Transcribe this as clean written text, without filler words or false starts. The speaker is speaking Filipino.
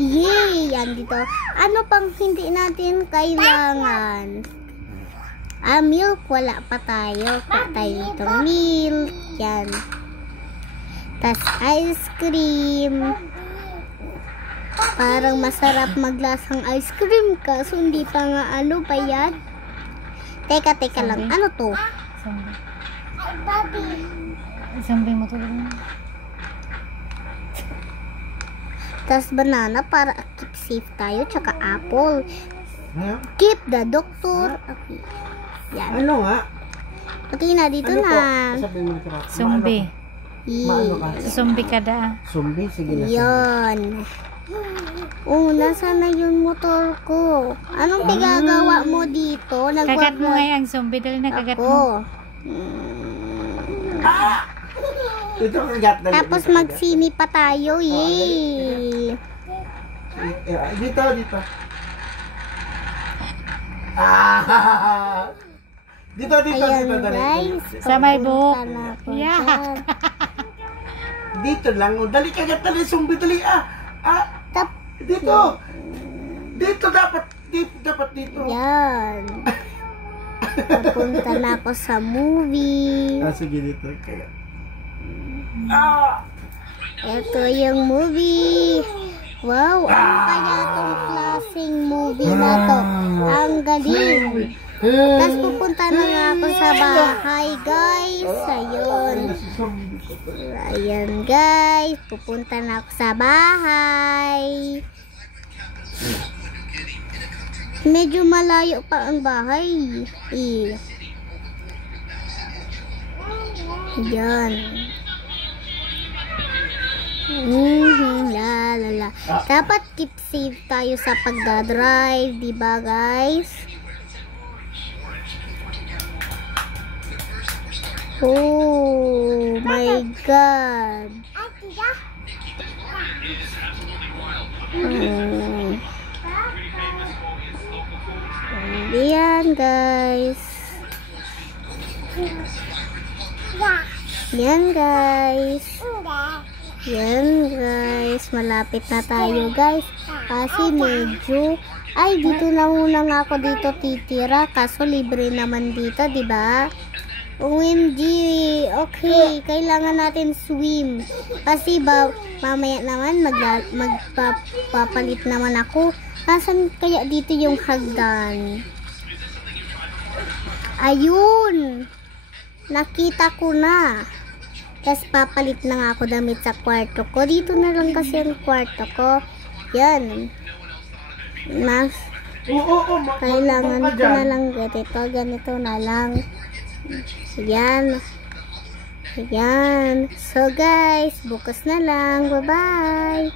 Yay! Yan dito. Ano pang hindi natin kailangan? Milk. Wala pa tayo. Wala tayo ditong milk. Yan. Tas ice cream. Parang masarap maglasang ice cream. Kaso hindi pa nga ano pa yan. Teka lang. Ano to? Zombie mo tulog. Tas banana para keep safe tayo. Tsaka apple. Keep the doctor. Okay. Yan. Ano nga? Okay na, dito Ano na. Zombie. Maano ka? Zombie ka da. Zombie? Sige na. Yan. Nasaan na yung motor ko? Anong pinagagawa mo dito? Kagat mo nga yung zombie. Dali na kagat mo. Ito kagat na. Tapos magsini pa tayo eh. Dito. Dito. Ayan guys. Sa may buhok. Yeah. Dito lang. Dali kagat na rin zombie. Dali. Dito. Dito dapat. Dapat dito. Yan. Papunta na ako sa movie. Sige dito. Kagat. Ito yung movie. Wow, ano kaya itong klaseng movie na to? Ang galing. Tapos pupunta na nga ako sa bahay, guys. Ayan, guys. Pupunta na ako sa bahay. Medyo malayo pa ang bahay. Ayan. La. Dapat keep safe tayo sa pagdadrive, di ba guys? Oh my God. Ayan guys. Yan guys, malapit na tayo guys. Kasi medyo dito na muna nga ako dito titira, kaso libre naman dito, di ba? OMG, okay, kailangan natin swim. Kasi mamaya naman magpapalit naman ako. Nasaan kaya dito yung hagdan? Ayun, nakita ko na. Tapos papalit na nga ako damit sa kwarto ko. Dito na lang kasi ang kwarto ko. Yan. Kailangan ko na lang ganito. Ganito na lang. Yan. So guys, bukas na lang. Bye-bye.